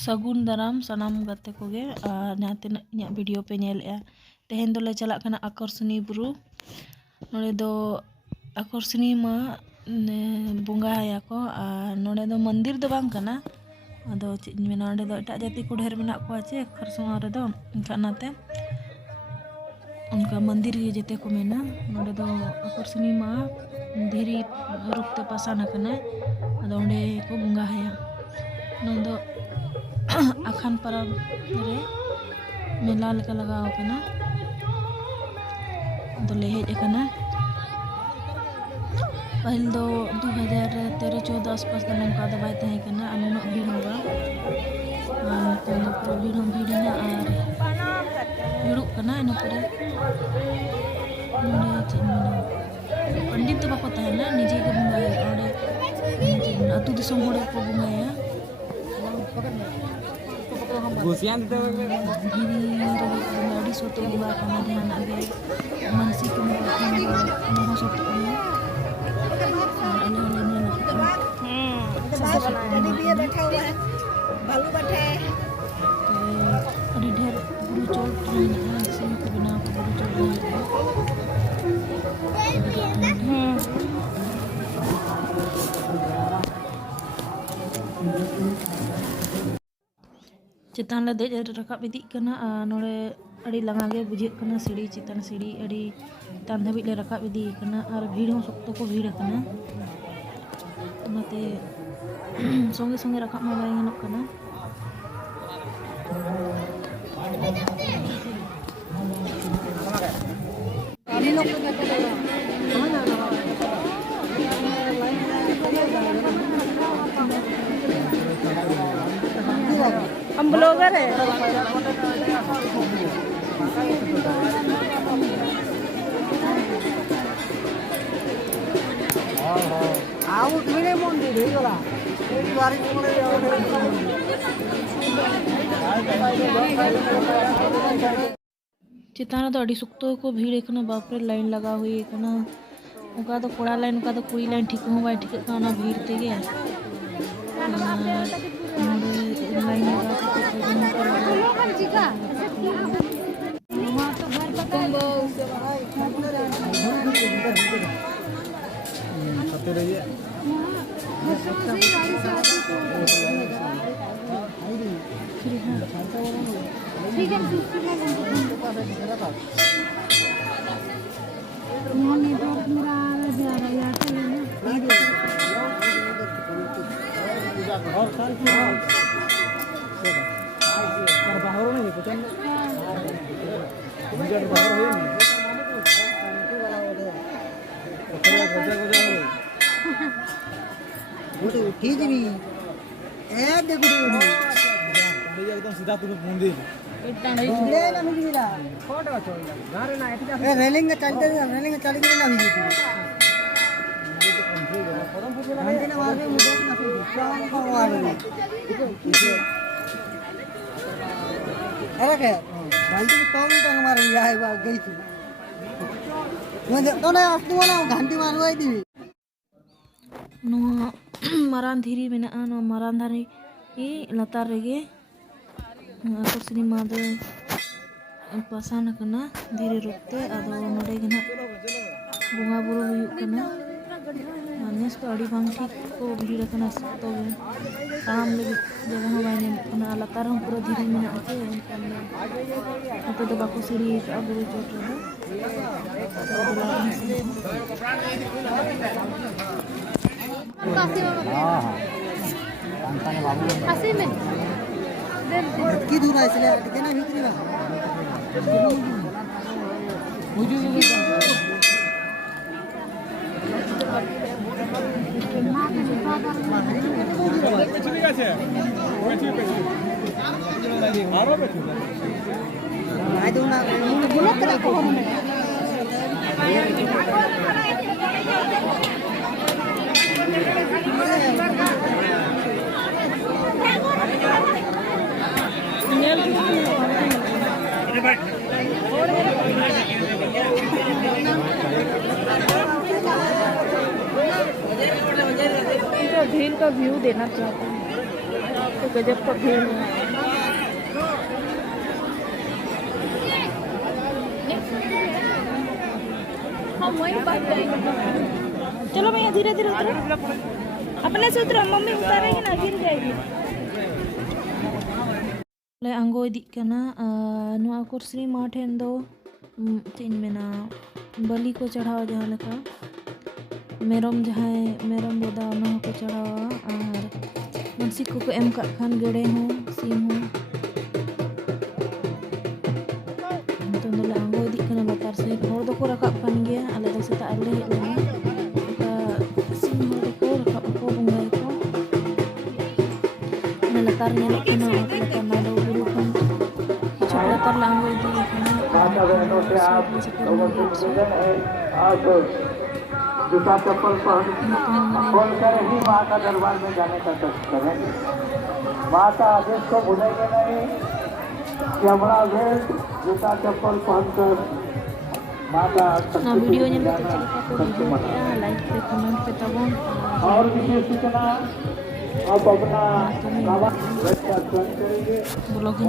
सगुन दाराम सानाम गाते कोगे जहाँ तीना इᱧᱟᱹᱜ वीडियो पे नेलेआ तेहेन दोले चलाक कना आकर्षणी बुरु नोडे दो आकर्षणी मा बुंगा हाया को नोडे दो मंदिर दो बांग कना अदो चेद मेना नोडे दो एटा जाति को ढेर मेना को चे खरसों रे दो खानाते उनका मंदिर ये जते को मेना नोडे दो आकर्षणी मा धीरी रुपते पासाना कना अदो ओंडे को बुंगा हाया नोदो आखान परब रे मेला लेका लगाव कना दोले हेज कना पहल दो 2013-14 आसपास दा नोंका दो बाय तहे कना अनुना भीड़ होगा तो पूरा भीड़ ना आर भीड़ुक कना इन परे पंडित तो बाको तहना निजे के बुंगाया ओडे अतु दिसम होड़ को बुंगाया गुसियान तो धीरे सोतो बुआ कना ध्यान आगे मानसिक मोह सोतो कना अभी भी बैठा हुआ है बालू बैठा है अभी ढेर बुरु चोट रहना सिंह को बिना बुरु चोट चितान ले देज रकाब इदी कना नोड़े अड़ी लंगागे बुझे कना सीढ़ी चितान सीढ़ी अड़ी चितान धाबी ले रकाब इदी कना और भीड़ हो सकतो को भीड़ कना नाते संगे संगे रकाब मा बाय गनोक कना हम ब्लॉगर है आओ किने मंदिर हे गला एडी बारी कोने चितान तो अड़ी सुक्तो को भीड़ एकना बापरे लाइन लगा हुई एकना उका तो कोड़ा लाइन उका तो कुड़ी लाइन ठीक हो बाय ठीक काना भीड़ तेगे लाइन लगा खाते रहिए ठीक है नेटवर्क मेरा जा रहा है बाहर नहीं कुछ एकदम सीधा तुम मंदिर रेलिंग चलते रेलिंग चली ना अरे क्या घंटी कौन तो हमारे यहाँ गई थी तो ना अस्तु वाला घंटी मारवाई थी मरान धीरी में ना मरान धारी लतार रेगे आकर्षणी माद पासान कना धीरे रुकते आदो नोडे गना बुंगा बुरु हुयुक कना नेस तो अड़ी बांग ठीक को भीड़ कना तो ताम ले जगह हो बाने कना लतार हम पूरा धीरे में आके तो बाको सीढ़ी का बुरु चोट काशी में की दूर है इसलिए कितना भीतरी बा आई दो ना बुलेट करा को हमने झील का व्यू देना चाहते हैं। तो गजब का भीड़ है। हम वहीं बात करेंगे। चलो भैया धीरे धीरे उतरो, अपने से उतरो, मम्मी उतारेगी ना गिर जाएगी। ले आंगो इदी कना नुआ कुर्सी मा ठेन दो चीन मेना बलि को चढ़ावा जहाँ लेका मेरम जहाँ मेरम बोदा उन्हें को चढ़ावा और मनसी को एम का खान गेड़े हो सीम हो तो ले आंगो इदी कना लतार से हर दो को रकाब कान गया आले दो सेता आले हेज लेना का सीम हर दो को रकाब को बुंगाई को ने लतार ने लेकना लतार ना दो गुरु खान लतार लांगो इदी कना माता बहनों से आप लोगों से निवेदन है आप जूता चप्पल खोल कर ही माँ का दरबार में जाने का कष्ट करें। माँ का आदेश को भूलेंगे नहीं कि हमारा बेल्ट जूता चप्पल पहनकर माँ का ना वीडियो ने तो चल का को वीडियो किया लाइक पे कमेंट पे तबन और विशेष सूचना आप अपना कावा करेंगे। ब्लॉगिंग